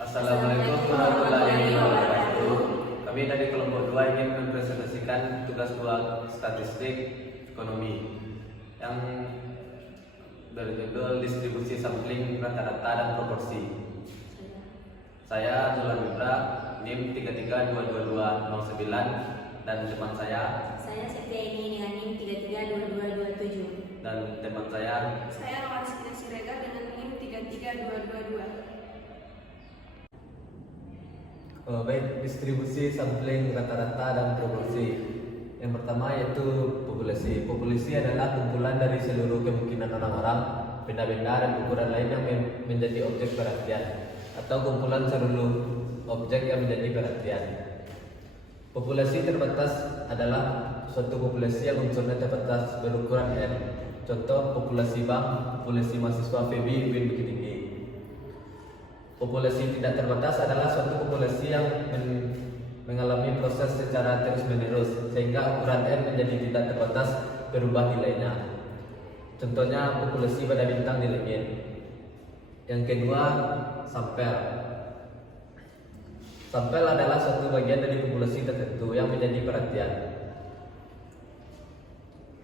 Assalamualaikum warahmatullahi wabarakatuh. Kami dari kelompok 2 ingin mempresentasikan tugas buat statistik ekonomi yang berjudul distribusi sampling rata-rata dan proporsi. Saya Zulan Ibra, NIM 332209 dan teman saya Setia ini dengan NIM 332227 dan teman saya Rawasina Siregar dengan NIM 33222. Baik, distribusi sampling rata-rata dan proporsi. Yang pertama yaitu populasi. Populasi adalah kumpulan dari seluruh kemungkinan orang-orang, benda-benda dan ukuran lain yang menjadi objek perhatian, atau kumpulan seluruh objek yang menjadi perhatian. Populasi terbatas adalah suatu populasi yang unsurnya terbatas berukuran N. Contoh populasi bank, populasi mahasiswa FEB, UIN Bukit Tinggi. Populasi tidak terbatas adalah suatu populasi yang mengalami proses secara terus-menerus sehingga ukuran N menjadi tidak terbatas berubah nilainya. Contohnya populasi pada bintang di langit. Yang kedua, sampel. Sampel adalah suatu bagian dari populasi tertentu yang menjadi perhatian.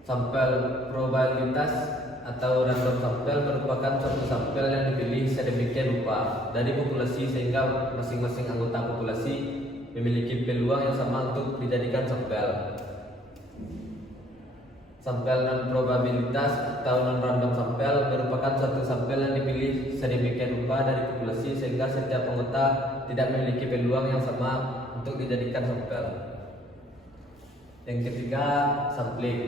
Sampel probabilitas atau random sampel merupakan suatu sampel yang dipilih sedemikian rupa dari populasi sehingga masing-masing anggota populasi memiliki peluang yang sama untuk dijadikan sampel. Sampel non probabilitas atau non random sampel merupakan suatu sampel yang dipilih sedemikian rupa dari populasi sehingga setiap anggota tidak memiliki peluang yang sama untuk dijadikan sampel. Yang ketiga, sampling.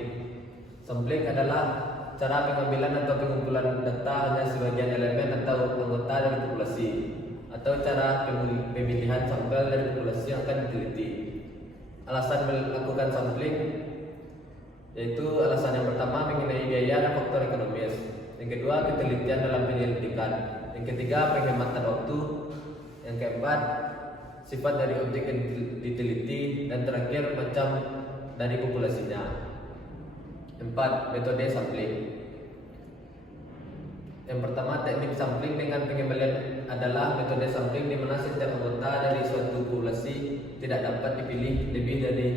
Sampling adalah cara pengambilan atau pengumpulan data hanya sebagian elemen atau anggota dari populasi, atau cara pemilihan sampel dari populasi yang akan diteliti. Alasan melakukan sampling yaitu alasan yang pertama mengenai biaya dan faktor ekonomis, yang kedua ketelitian dalam penyelidikan, yang ketiga penghematan waktu, yang keempat sifat dari objek yang diteliti, dan terakhir macam dari populasinya. 4. Metode sampling. Yang pertama, teknik sampling dengan pengembalian adalah metode sampling di mana setiap anggota dari suatu populasi tidak dapat dipilih lebih dari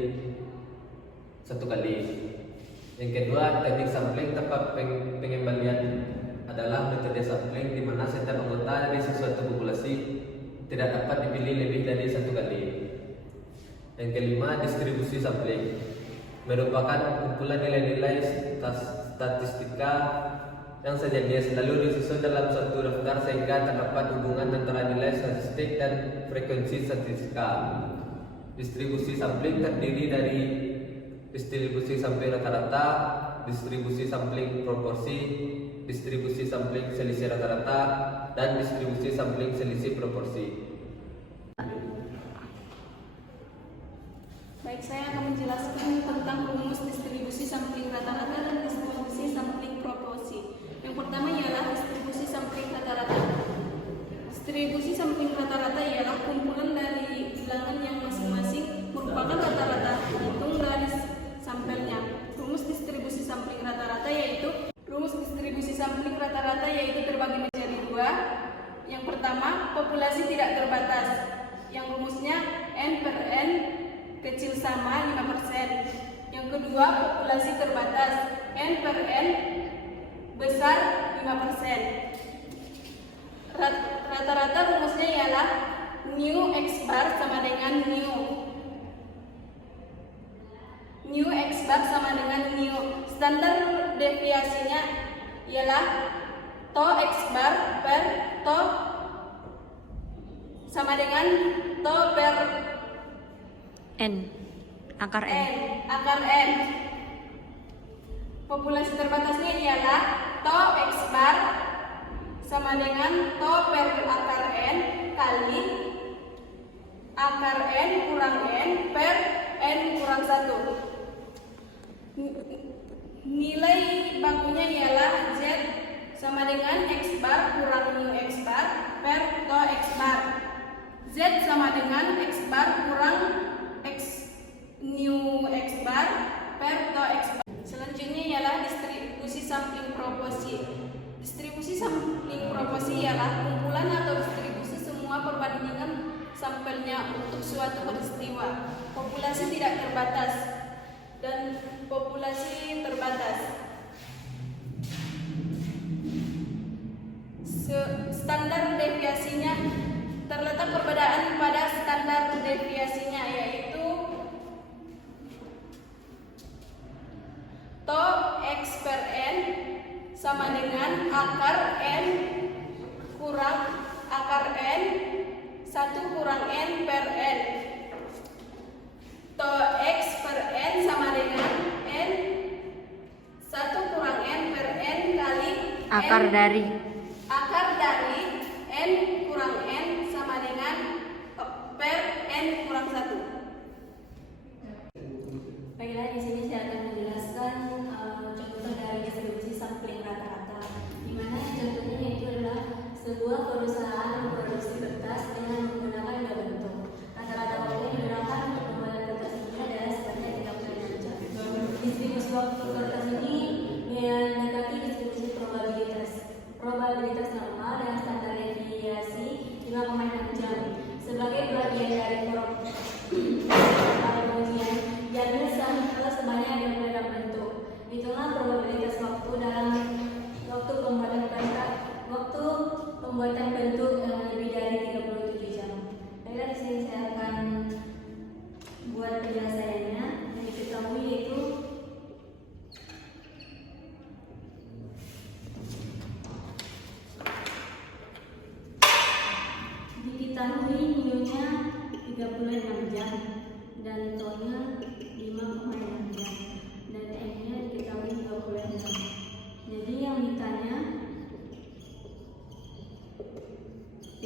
satu kali. Yang kedua, teknik sampling tanpa pengembalian adalah metode sampling di mana setiap anggota dari suatu populasi tidak dapat dipilih lebih dari satu kali. Yang kelima, distribusi sampling merupakan kumpulan nilai-nilai statistika yang sejenis lalu disusun dalam suatu daftar sehingga terdapat hubungan antara nilai statistik dan frekuensi statistika. Distribusi sampling terdiri dari distribusi sampling rata-rata, distribusi sampling proporsi, distribusi sampling selisih rata-rata, dan distribusi sampling selisih proporsi. Baik, saya akan menjelaskan tentang rumus distribusi sampling rata-rata dan distribusi sampling proporsi. Yang pertama ialah distribusi sampling rata-rata. Distribusi sampling rata-rata ialah kumpulan dari bilangan yang masing-masing merupakan rata-rata hitung dari sampelnya. Rumus distribusi sampling rata-rata yaitu terbagi menjadi dua. Yang pertama, populasi tidak terbatas, yang rumusnya N per N kecil sama 5%. Yang kedua, populasi terbatas, N per N besar 5%. Rata-rata rumusnya ialah nu X bar sama dengan nu X bar sama dengan nu. Standar deviasinya ialah to X bar per to sama dengan to per N, akar N. akar N. Populasi terbatasnya ialah to X bar sama dengan to per akar N kali akar N kurang N per N kurang 1. Nilai bakunya ialah Z sama dengan X bar kurang nu X bar per to X bar. Z sama dengan X bar kurang X nu X bar per to X bar. Selanjutnya ialah distribusi sampling proporsi. Distribusi sampling proporsi ialah kumpulan atau distribusi semua perbandingan sampelnya untuk suatu peristiwa. Populasi tidak terbatas dan populasi terbatas. Standar deviasinya terletak perbedaan pada standar deviasinya, yaitu to x per n sama dengan akar n kurang akar n 1 kurang n per n. To x per n sama dengan n 1 kurang n per n kali Akar dari n kurang n sama dengan per n kurang 1. Baiklah, di sini saya akan menjelaskan contoh dari distribusi sampling rata-rata, di mana contohnya itu adalah sebuah perusahaan memproduksi kertas dengan menggunakan dua bentuk. Rata-rata waktu yang digunakan untuk membuat kertas ini adalah sebanyak 36 jam. Distribusi waktu kertas ini mendekati distribusi probabilitas. Probabilitas normal dengan standar deviasi 5,6 jam. Sebagai bagian dari pengujian, jadinya sampel sebanyak 26 bentuk. Hitunglah probabilitas waktu dalam waktu pembuatan bentuk yang lebih dari 37 jam. Baiklah, di sini saya akan buat penjelasannya. Yang diketahui yaitu nilainya 36 jam dan tonya 5,6 jam dan n-nya diketahui 26. Jadi yang ditanya P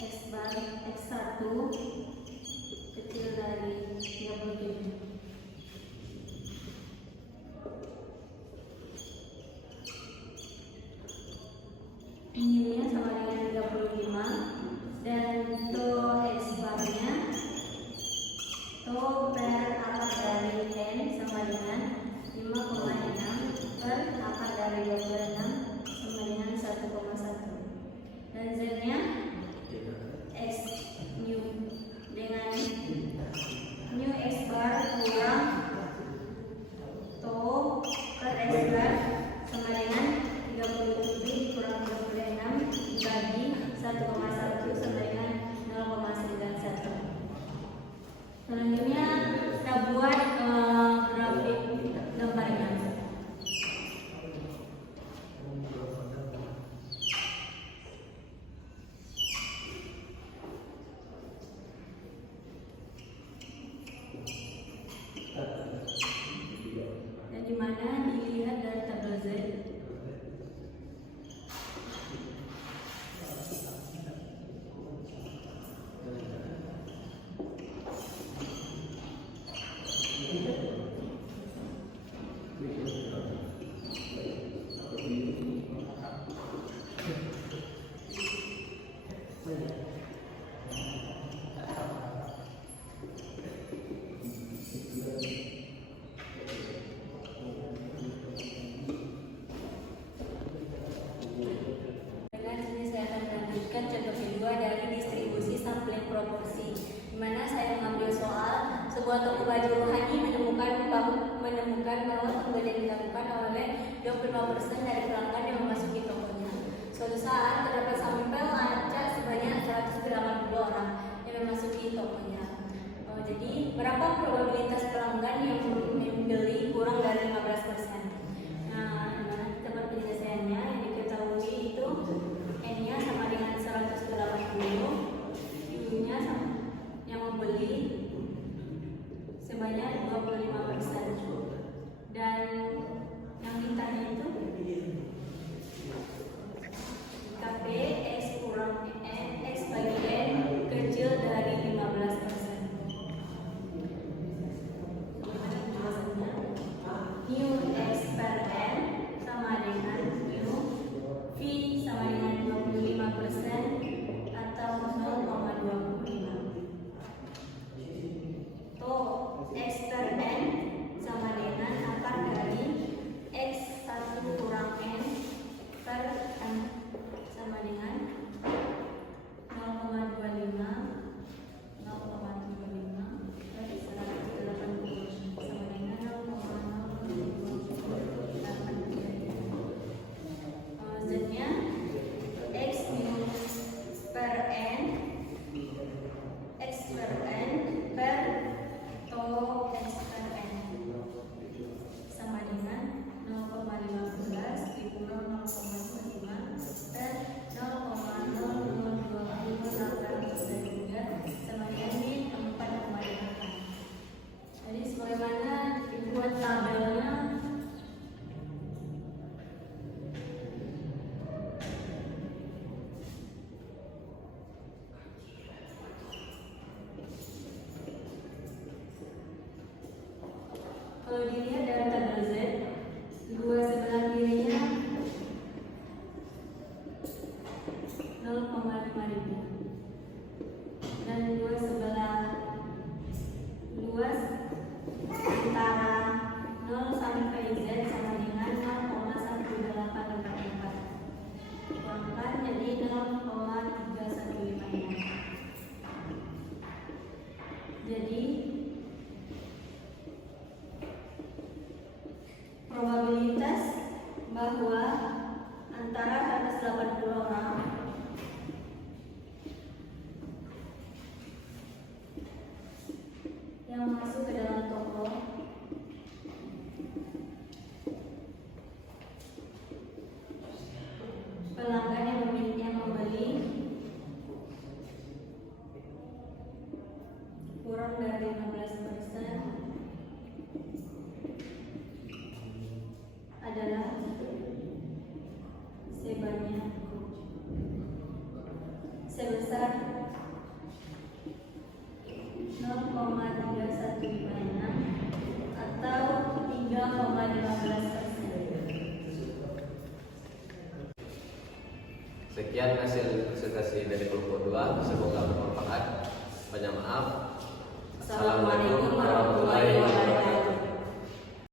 X bar X1 kecil dari 37. Nilainya sama dengan 35 dan to X barnya to per akar dari n sama dengan 5,6 per akar dari 26 sama dengan 1,1 dan z nya x new dengan new x bar kurang to per x bar sama dengan 37 dikurang 26 dibagi 1,1 sama dengan 0,91. Selanjutnya kita buat grafik gambarnya. Dan di mana dilihat dari tabel Z. Contoh kedua dari distribusi sampling proporsi, di mana saya mengambil soal sebuah toko baju rohani menemukan bahwa pembelian dilakukan oleh 25% dari pelanggan yang memasuki tokonya. Suatu saat terdapat sampel acak sebanyak 180 orang yang memasuki tokonya. Jadi berapa probabilitas pelanggan yang membeli kurang dari 15%? Nah, kita buat penyelesaiannya. Yang diketahui itu n-nya sama dengan 180, u-nya yang membeli sebanyak 25%, dan yang ditanya itu KP X kurang Dan luas antara 0 sampai Z sama dengan 0,1844. Kurangkan jadi 0,3156. Jadi probabilitas bahwa antara 180 orang yang masuk ke dalam toko pelanggan yang membeli kurang dari 15% adalah sebesar 0,3156 atau 3,15%. Sekian hasil presentasi dari kelompok 2. Semoga bermanfaat.